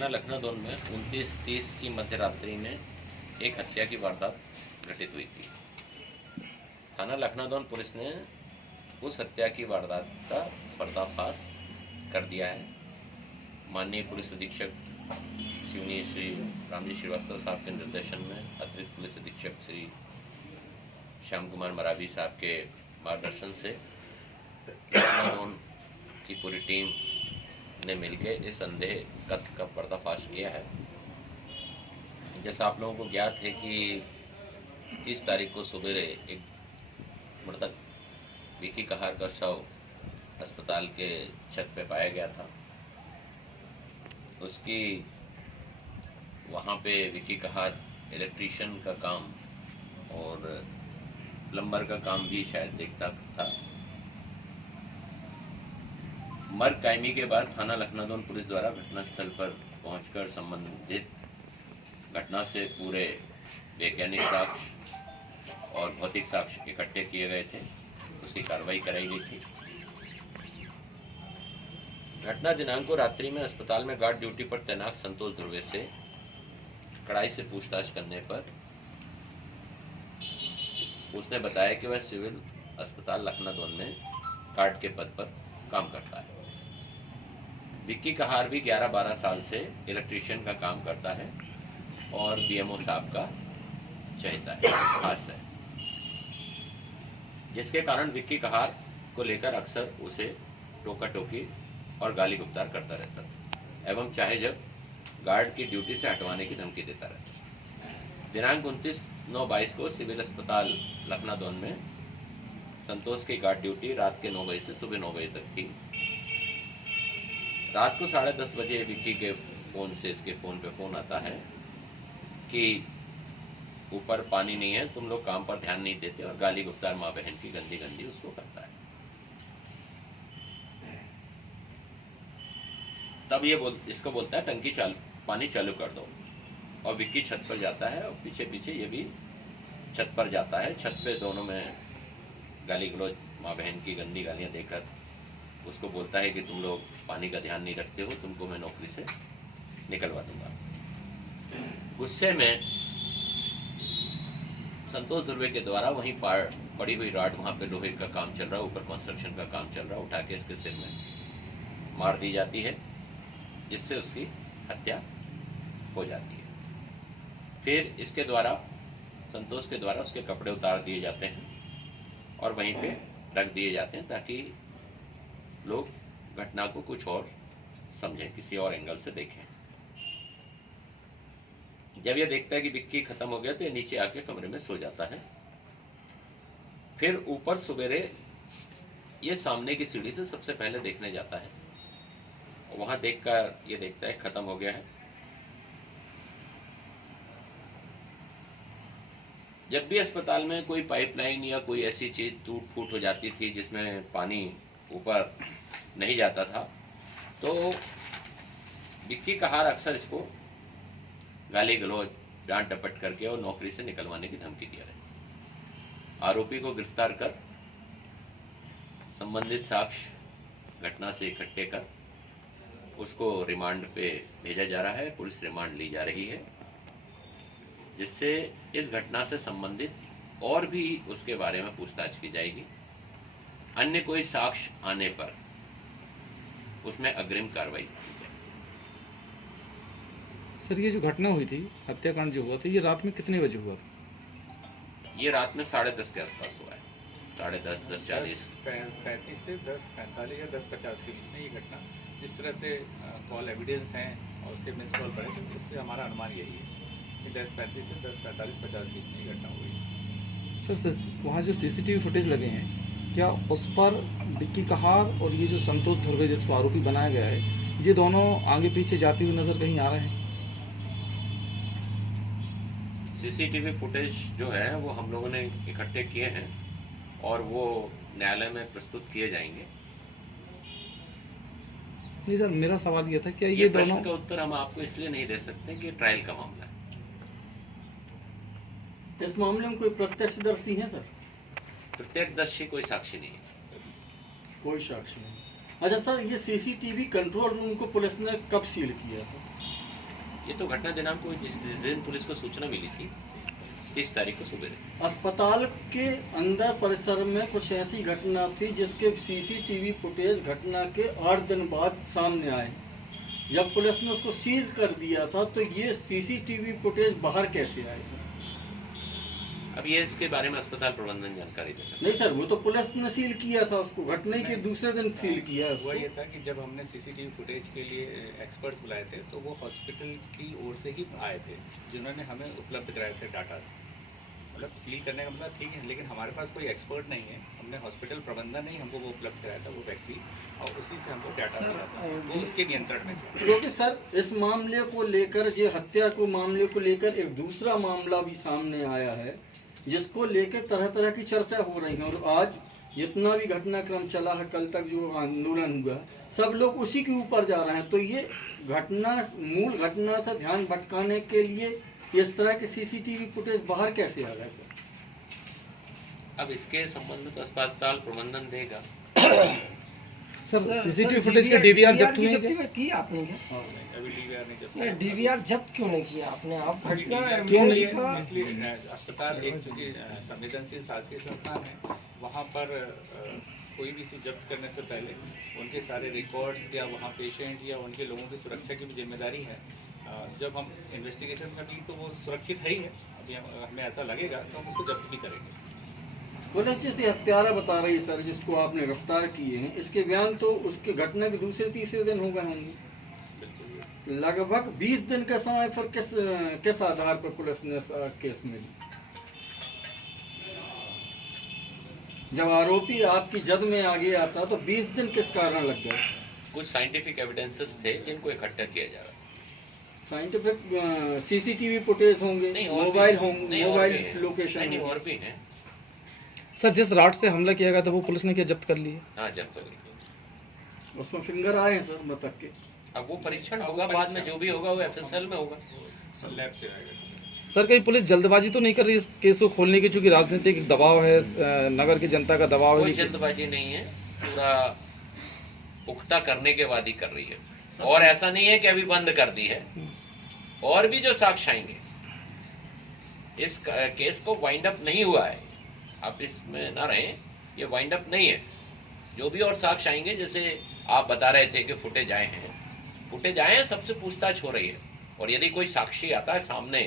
थाना लखनऊ में 29-30 की मध्य रात्रि में एक हत्या की वारदात घटित हुई थी। थाना लखनऊ पुलिस ने उस हत्या की वारदात का पर्दाफाश कर दिया है। माननीय पुलिस अधीक्षक श्री रामजी श्रीवास्तव साहब के निर्देशन में अतिरिक्त पुलिस अधीक्षक श्री श्याम कुमार मरावी साहब के मार्गदर्शन से लखनऊ की पूरी टीम ने मिलकर इस संदेह कथ्य का पर्दाफाश किया है। जैसा आप लोगों को ज्ञात है कि 30 तारीख को सवेरे एक मृतक विक्की कहार का शव अस्पताल के छत पे पाया गया था। उसकी वहाँ पे विक्की कहार इलेक्ट्रीशियन का काम और प्लम्बर का काम भी शायद देखता था। मर्ग कायमी के बाद थाना लखनऊ पुलिस द्वारा घटनास्थल पर पहुंचकर संबंधित घटना से पूरे वैज्ञानिक साक्ष्य और भौतिक साक्ष्य इकट्ठे किए गए थे। उसकी कार्रवाई कराई गई थी। घटना दिनांक को रात्रि में अस्पताल में गार्ड ड्यूटी पर तैनात संतोष ध्रुवे से कड़ाई से पूछताछ करने पर उसने बताया कि वह सिविल अस्पताल लखनऊ में गार्ड के पद पर काम करता है। विक्की कहार भी 11-12 साल से इलेक्ट्रीशियन का काम करता है और बीएमओ साहब का चहेता है, खास है, जिसके कारण विक्की कहार को लेकर अक्सर उसे टोका टोकी और गाली गुप्तार करता रहता था एवं चाहे जब गार्ड की ड्यूटी से हटवाने की धमकी देता रहता। दिनांक 29/9/22 को सिविल अस्पताल लखनऊ में संतोष की गार्ड ड्यूटी रात के 9 बजे से सुबह 9 बजे तक थी। रात को 10:30 बजे विक्की के फ़ोन से इसके फ़ोन पे फ़ोन आता है कि ऊपर पानी नहीं है, तुम लोग काम पर ध्यान नहीं देते, और गाली गुप्तार माँ बहन की गंदी गंदी उसको करता है। तब ये इसको बोलता है टंकी पानी चालू कर दो, और विक्की छत पर जाता है और पीछे पीछे ये भी छत पर जाता है। छत पे दोनों में गाली गलौज माँ बहन की गंदी गालियाँ देकर उसको बोलता है कि तुम लोग पानी का ध्यान नहीं रखते हो, तुमको मैं नौकरी से निकलवा दूंगा। गुस्से में संतोष ध्रुवे के द्वारा वहीं पड़ी हुई रॉड, वहाँ पे लोहे का काम चल रहा है, ऊपर कंस्ट्रक्शन का काम चल रहा है, उठा के इसके सिर में मार दी जाती है, जिससे उसकी हत्या हो जाती है। फिर इसके द्वारा संतोष के द्वारा उसके कपड़े उतार दिए जाते हैं और वहीं पे रख दिए जाते हैं ताकि लोग घटना को कुछ और समझें, किसी और एंगल से देखें। जब ये देखता है कि विक्की खत्म हो गया तो ये नीचे आके कमरे में सो जाता है। फिर ऊपर सवेरे ये सामने की सीढ़ी से सबसे पहले देखने जाता है, वहां देखकर ये देखता है खत्म हो गया है। जब भी अस्पताल में कोई पाइपलाइन या कोई ऐसी चीज टूट फूट हो जाती थी जिसमें पानी ऊपर नहीं जाता था, तो विक्की कहार अक्सर इसको गाली गलौज, डांट डपट करके और नौकरी से निकलवाने की धमकी दिया रहे। आरोपी को गिरफ्तार कर संबंधित साक्ष्य घटना से इकट्ठे कर उसको रिमांड पे भेजा जा रहा है। पुलिस रिमांड ली जा रही है, जिससे इस घटना से संबंधित और भी उसके बारे में पूछताछ की जाएगी। अन्य कोई साक्ष्य आने पर उसमें अग्रिम कार्रवाई की जाएगी। सर, ये जो घटना हुई थी, हत्याकांड जो हुआ था, ये रात में कितने बजे हुआ था? ये रात में 10:30 के आसपास हुआ है। 10:30, 10:40, 10:35 से 10:45 या 10:50 के बीच में ये घटना, जिस तरह से कॉल एविडेंस हैं और उसके मिस कॉल पड़े, तो उससे हमारा अनुमान यही है कि 10:35 से 10:45-50 की इतनी घटना हुई। सर, वहाँ जो सीसीटीवी फुटेज लगे हैं, क्या उस पर विक्की कहार और ये जो संतोष ध्रुवे जिसको आरोपी बनाया गया है, ये दोनों आगे पीछे जाते हुए नजर कहीं आ रहे हैं? सीसीटीवी फुटेज जो है वो हम लोगों ने इकट्ठे किए हैं और वो न्यायालय में प्रस्तुत किए जाएंगे। नहीं सर, मेरा सवाल ये था, क्या ये ये प्रश्न दोनों का उत्तर हम आपको इसलिए नहीं दे सकते कि ट्रायल का मामला है। इस मामले में कोई प्रत्यक्षदर्शी है सर? प्रत्यक्षदर्शी कोई साक्षी नहीं है। कोई साक्षी नहीं। अच्छा सर, ये सीसीटीवी कंट्रोल रूम को पुलिस ने कब सील किया था? ये तो घटना दिनांक को जिस दिन पुलिस को सूचना मिली थी 30 तारीख को सुबह। अस्पताल के अंदर परिसर में कुछ ऐसी घटना थी जिसके सीसीटीवी फुटेज घटना के 8 दिन बाद सामने आए। जब पुलिस ने उसको सील कर दिया था तो ये सीसीटीवी फुटेज बाहर कैसे आए? अब ये इसके बारे में अस्पताल प्रबंधन जानकारी दे सकते नहीं सर, वो तो पुलिस ने सील किया था उसको, घटने के दूसरे दिन सील किया है हुआ उसको। ये था कि जब हमने सीसीटीवी फुटेज के लिए एक्सपर्ट्स बुलाए थे तो वो हॉस्पिटल की ओर से ही आए थे जिन्होंने हमें उपलब्ध कराए थे डाटा। मतलब सील करने का मतलब ठीक है, लेकिन हमारे पास कोई एक्सपर्ट नहीं है। हमने हॉस्पिटल प्रबंधन ने ही हमको वो उपलब्ध कराया था, वो व्यक्ति, और उसी से हमको डाटा मिला था, वो उसके नियंत्रण में था। क्योंकि सर इस मामले को लेकर, ये हत्या को मामले को लेकर एक दूसरा मामला भी सामने आया है जिसको लेकर तरह तरह की चर्चा हो रही है। और आज जितना भी घटनाक्रम चला है, कल तक जो आंदोलन हुआ, सब लोग उसी के ऊपर जा रहे हैं। तो ये घटना, मूल घटना से ध्यान भटकाने के लिए इस तरह के सीसीटीवी फुटेज बाहर कैसे आ गए? अब इसके संबंध में तो अस्पताल प्रबंधन देगा। सर सीसीटीवी फुटेज के डीवीआर जब्त हुए हैं क्या? की आपने क्या? अभी डीवीआर नहीं जब नहीं, डीवीआर जब्त क्यों नहीं किया आपने? आप घटना क्यों नहीं? एम्बुलेंस का इसलिए अस्पताल एक चूंकि संवेदनशील शासकीय संस्थान है, वहाँ पर कोई भी चीज़ जब्त करने से पहले उनके सारे रिकॉर्ड्स या वहाँ पेशेंट या उनके लोगों की सुरक्षा की भी जिम्मेदारी है। जब हम इन्वेस्टिगेशन करेंगे तो वो सुरक्षित है ही है। अभी हमें ऐसा लगेगा तो हम उसको जब्त भी करेंगे। पुलिस जैसे हत्यारा बता रही है सर, जिसको आपने गिरफ्तार किए हैं, इसके बयान तो उसके घटना के दूसरे तीसरे दिन हो गए होंगे। बिल्कुल। लगभग 20 दिन का समय फिर किस आधार पर पुलिस ने केस में ली? जब आरोपी आपकी जद में आ गया था तो 20 दिन किस कारण लग गए? कुछ साइंटिफिक एविडेंसेस थे जिनको इकट्ठा किया जा रहा था। साइंटिफिक सीसीटीवी फुटेज होंगे, नहीं, और मोबाइल भी- होंगे, नहीं, और मोबाइल भी हैं। लोकेशन नहीं, होंगे। और भी हैं। सर जिस राड से हमला किया गया था वो पुलिस ने क्या जब्त कर ली है? हाँ, जब्त हो गई। उसमें फिंगर आए हैं सर मृतक के? अब वो परीक्षण होगा, बाद में जो भी होगा वो एफएसएल में होगा। लैब से आएगा। सर कहीं पुलिस जल्दबाजी तो नहीं कर रही इस केस को खोलने की, चूंकि राजनीतिक दबाव है, नगर की जनता का दबाव है? कोई जल्दबाजी नहीं है, पूरा पुख्ता करने के बाद ही कर रही है। और ऐसा नहीं है कि अभी बंद कर दी है, और भी जो साक्ष्य आएंगे। इस केस को वाइंड अप नहीं हुआ है, आप इसमें ना रहें, ये वाइंड अप नहीं है। जो भी और साक्ष्य आएंगे, जैसे आप बता रहे थे कि फुटेज आए हैं, सबसे पूछताछ हो रही है। और यदि कोई साक्षी आता है सामने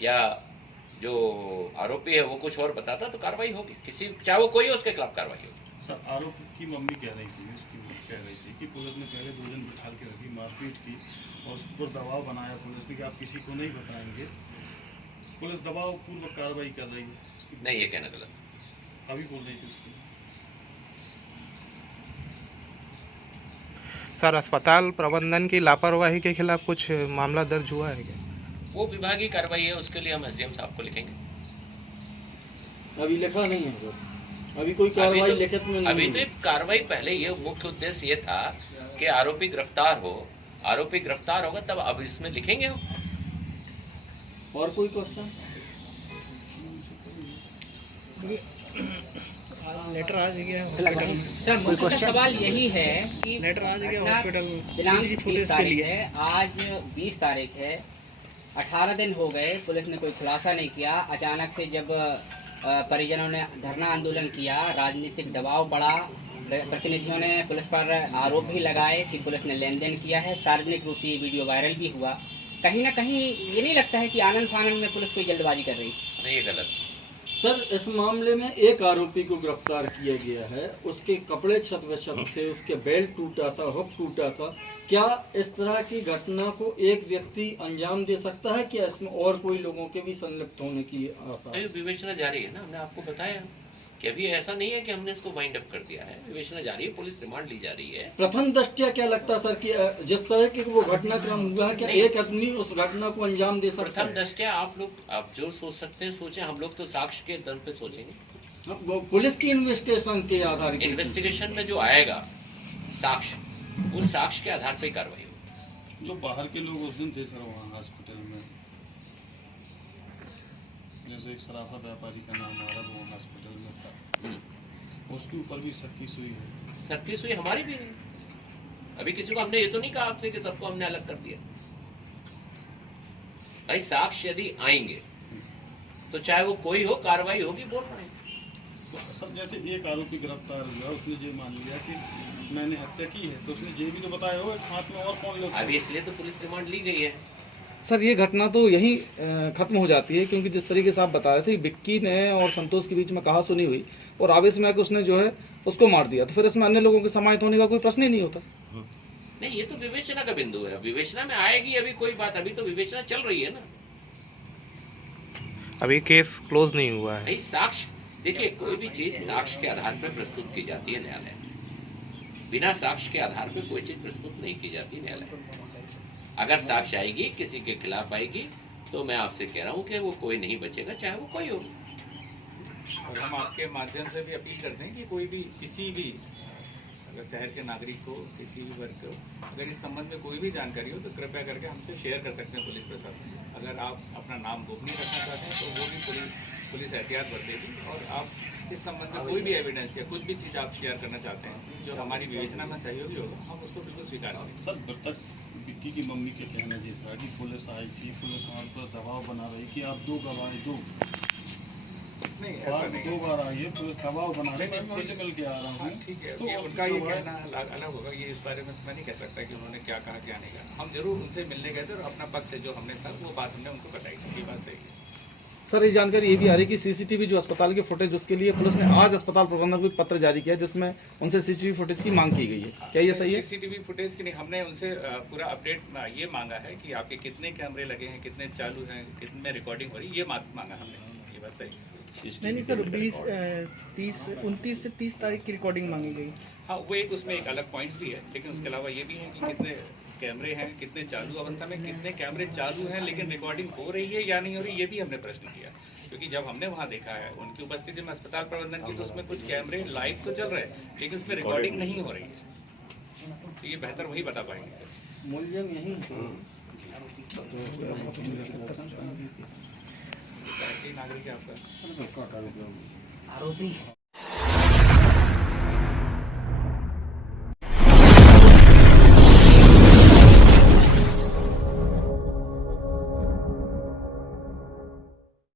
या जो आरोपी है वो कुछ और बताता तो कार्रवाई होगी, किसी चाहे वो कोई हो उसके खिलाफ कार्रवाई होगी। सर आरोपी की मम्मी कह रही थी, उसकी मम्मी कह रही थी कि पुलिस ने पहले 2 दिन बिठा के रखी, मारपीट की और उस पर दबाव बनाया पुलिस ने कि आप किसी को नहीं बताएंगे। पुलिस दबाव पूर्वक कार्रवाई कर रही है। नहीं, ये कहना गलत। अभी बोल रही थी उसकी। सर अस्पताल प्रबंधन की लापरवाही के खिलाफ कुछ मामला दर्ज हुआ है क्या? वो विभागीय कार्रवाई है, उसके लिए हम एसडीएम साहब को लिखेंगे। अभी लिखा नहीं है सर, अभी कोई कार्रवाई लिखित में नहीं अभी है। तो कार्रवाई पहले, ये मुख्य उद्देश्य ये था कि आरोपी गिरफ्तार होगा तब अब इसमें लिखेंगे हम। और कोई क्वेश्चन? लेटर आ गया सर मुख्य सवाल यही है कि लेटर आ गया घटना हॉस्पिटल दिनांक सीसीटीवी 30 फुटेज के तारीख लिए। है, आज 20 तारीख है, 18 दिन हो गए, पुलिस ने कोई खुलासा नहीं किया। अचानक से जब परिजनों ने धरना आंदोलन किया, राजनीतिक दबाव बढ़ा, प्रतिनिधियों ने पुलिस पर आरोप भी लगाए कि पुलिस ने लेन देन किया है। सार्वजनिक रूप से ये वीडियो वायरल भी हुआ। कहीं ना कहीं ये नहीं लगता है कि आनंद फानंद में पुलिस कोई जल्दबाजी कर रही? नहीं, ये गलत। सर इस मामले में एक आरोपी को गिरफ्तार किया गया है, उसके कपड़े छत थे, उसके बेल्ट टूटा था, हुक टूटा था। क्या इस तरह की घटना को एक व्यक्ति अंजाम दे सकता है? क्या इसमें और कोई लोगों के भी संलिप्त होने की आशा है? अभी विवेचना जारी है ना, हमने आपको बताया कि अभी ऐसा नहीं है कि हमने इसको वाइंड अप कर दिया है। विवेचना जारी है, पुलिस रिमांड ली जा रही है। प्रथम दृष्टया क्या लगता है सर कि जिस तरह की वो घटनाक्रम हुआ है, क्या नहीं। एक आदमी उस घटना को अंजाम दे सकता प्रथम है? दृष्टया आप जो सोच सकते हैं सोचें, हम लोग तो साक्ष्य के दम पे सोचेंगे। वो पुलिस की इन्वेस्टिगेशन के आधार पर इन्वेस्टिगेशन में जो आएगा साक्ष्य, उस साक्ष्य के आधार पर ही कार्रवाई होगी। जो बाहर के लोग उस दिन थे सर वहाँ हॉस्पिटल में, जैसे एक सराफा व्यापारी का नाम आ रहा वो हॉस्पिटल में था, उसके ऊपर भी शक की सुई है। सबकी सुई हमारी भी है। अभी किसी को हमने ये तो नहीं कहा आपसे कि सबको हमने अलग कर दिया। भाई साक्ष्य यदि आएंगे तो चाहे वो कोई हो, कार्रवाई होगी, बोल रहे हैं। तो सर जैसे एक आरोपी गिरफ्तार हुआ, उसने ये मान लिया कि मैंने हत्या की है, तो उसने ये भी तो बताया होगा साथ में और कौन लोग थे? अभी इसलिए तो पुलिस रिमांड ली गई है। सर ये घटना तो यहीं खत्म हो जाती है, क्योंकि जिस तरीके से आप बता रहे थे, विक्की ने और संतोष के बीच में कहा सुनी हुई और आवेश में आकर उसने जो है उसको मार दिया, तो फिर इसमें अन्य लोगों के समाहित होने का कोई प्रश्न ही नहीं होता। नहीं, ये तो विवेचना का बिंदु है, विवेचना में आएगी अभी कोई बात, अभी तो विवेचना चल रही है ना। अभी केस क्लोज नहीं हुआ है। भाई साक्ष्य, देखिए कोई भी चीज साक्ष्य के आधार पर प्रस्तुत की जाती है न्यायालय में, बिना साक्ष्य के आधार पर कोई चीज प्रस्तुत नहीं की जाती न्यायालय में। अगर साक्ष्य आएगी, किसी के खिलाफ आएगी, तो मैं आपसे कह रहा हूँ कि वो कोई नहीं बचेगा, चाहे वो कोई हो। और हम आपके माध्यम से भी अपील करते हैं कि कोई भी किसी भी अगर शहर के नागरिक को, किसी भी वर्ग को अगर इस संबंध में कोई भी जानकारी हो तो कृपया करके हमसे शेयर कर सकते हैं पुलिस प्रशासन। अगर आप अपना नाम गोपनीय रखना चाहते हैं तो वो भी पुलिस एहतियात बरतेगी। और आप इस संबंध में कोई भी एविडेंस या कुछ भी चीज़ आप शेयर करना चाहते हैं जो हमारी विवेचना में सहयोगी होगा, हम उसको बिल्कुल स्वीकार करेंगे। सर जब तक विक्की की मम्मी के कहना ये था कि पुलिस आई थी, पुलिस हमारे पर दबाव बना रही कि आप दो गवाही दो, नहीं ऐसा नहीं दो बार आई है, पुलिस दबाव बना रही है, मैं खुद मिल के आ रहा हाँ हूँ। ठीक है, तो ये उनका ये कहना अलग होगा, ये इस बारे में मैं नहीं कह सकता कि उन्होंने क्या कहा क्या नहीं कहा। हम जरूर उनसे मिलने गए थे और अपना पक्ष से जो हमने था वो बात हमने उनको बताई थी। ये बात सही है। सर ये जानकारी ये भी आ रही है कि सीसीटीवी जो अस्पताल के फुटेज, उसके लिए पुलिस ने आज अस्पताल प्रबंधन को एक पत्र जारी किया जिसमें उनसे सीसीटीवी फुटेज की मांग की गई है, क्या ये सही है? सीसीटीवी फुटेज की नहीं, हमने उनसे पूरा अपडेट ये मांगा है कि आपके कितने कैमरे लगे हैं, कितने चालू हैं, कितने रिकॉर्डिंग हो रही है, ये मांगा हमने। ये बात सही है। नहीं सर, 29 से 30 तारीख की रिकॉर्डिंग मांगी गई। हाँ, वो एक उसमें एक अलग पॉइंट भी है, लेकिन उसके अलावा ये भी है कि कितने कैमरे हैं, कितने चालू अवस्था में, कितने कैमरे चालू हैं लेकिन रिकॉर्डिंग हो रही है या नहीं हो रही, ये भी हमने प्रश्न किया। क्योंकि जब हमने वहाँ देखा है उनकी उपस्थिति में अस्पताल प्रबंधन की, तो उसमें कुछ कैमरे लाइव तो चल रहे हैं लेकिन उसमें रिकॉर्डिंग नहीं हो रही है। तो ये बेहतर वही बता पाएंगे। मूल्यम यही नागरिक है आपका आरोपी